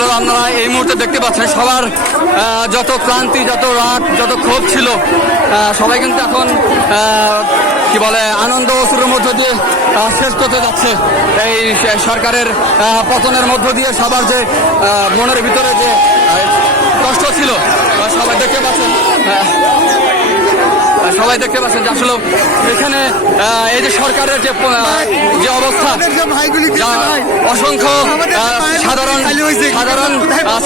আসলে আপনারা এই মুহূর্তে দেখতে পাচ্ছেন সবার যত ক্লান্তি, যত রাগ, যত ক্ষোভ ছিল, সবাই কিন্তু এখন কি বলে আনন্দ অশ্রুর মধ্য দিয়ে শেষ করতে যাচ্ছে। এই সরকারের পতনের মধ্য দিয়ে সবার যে মনের ভিতরে যে কষ্ট ছিল সবাই দেখতে পাচ্ছেন, যে আসলে এখানে এই যে সরকারের যে অবস্থা, অসংখ্য সাধারণ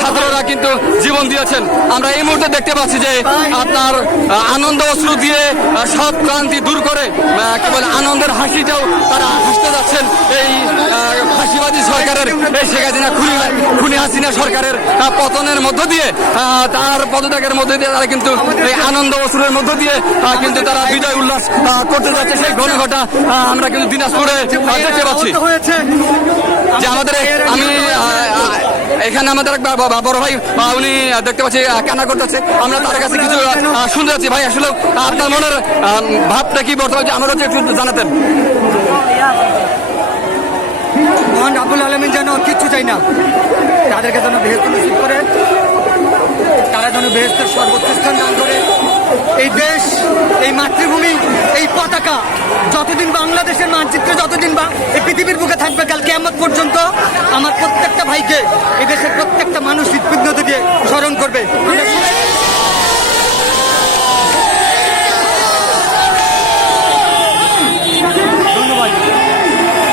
ছাত্ররা কিন্তু জীবন দিয়েছেন। আমরা এই মুহূর্তে দেখতে পাচ্ছি যে আপনার আনন্দ অশ্রু দিয়ে সব ক্লান্তি দূর করে কি বলে আনন্দের হাসিটাও তারা হাসতে যাচ্ছেন। এই ফাঁসিবাদী সরকারের এই শেখ হাসিনা খুনি হাসিনা সরকারের পতনের মধ্য দিয়ে, তার পদত্যাগের মধ্য দিয়ে তারা কিন্তু এই আনন্দ অশ্রুর মধ্য দিয়ে কিন্তু তারা বিজয় উল্লাস করতে যাচ্ছে। সেই ঘটনা আমরা কিন্তু দিনাজপুরে দেখতে পাচ্ছি যে আমাদের এখানে আমাদের এক বড় ভাই উনি দেখতে পাচ্ছি কান্না করতেছে। আমরা তার কাছে কিছু শুনতে যাচ্ছি। ভাই আসলে আপনার মনের ভাবটা কি বর্তমানে আমরা একটু জানাতেন। মহান আবুল আলমিন যেন কিচ্ছু চাই না, তাদেরকে যেন বেহেস্ত নসিব করে, তারা যেন বেহেস্তের সর্বোচ্চ স্থান দান করে। এই দেশ, এই মাতৃভূমি, এই পতাকা যতদিন বাংলাদেশের মানচিত্রে যতদিন বা এই পৃথিবীর বুকে থাকবে, কাল কিয়ামত পর্যন্ত আমার প্রত্যেকটা ভাইকে এই দেশের প্রত্যেকটা মানুষ হৃৎপিণ্ড দিয়ে স্মরণ করবে।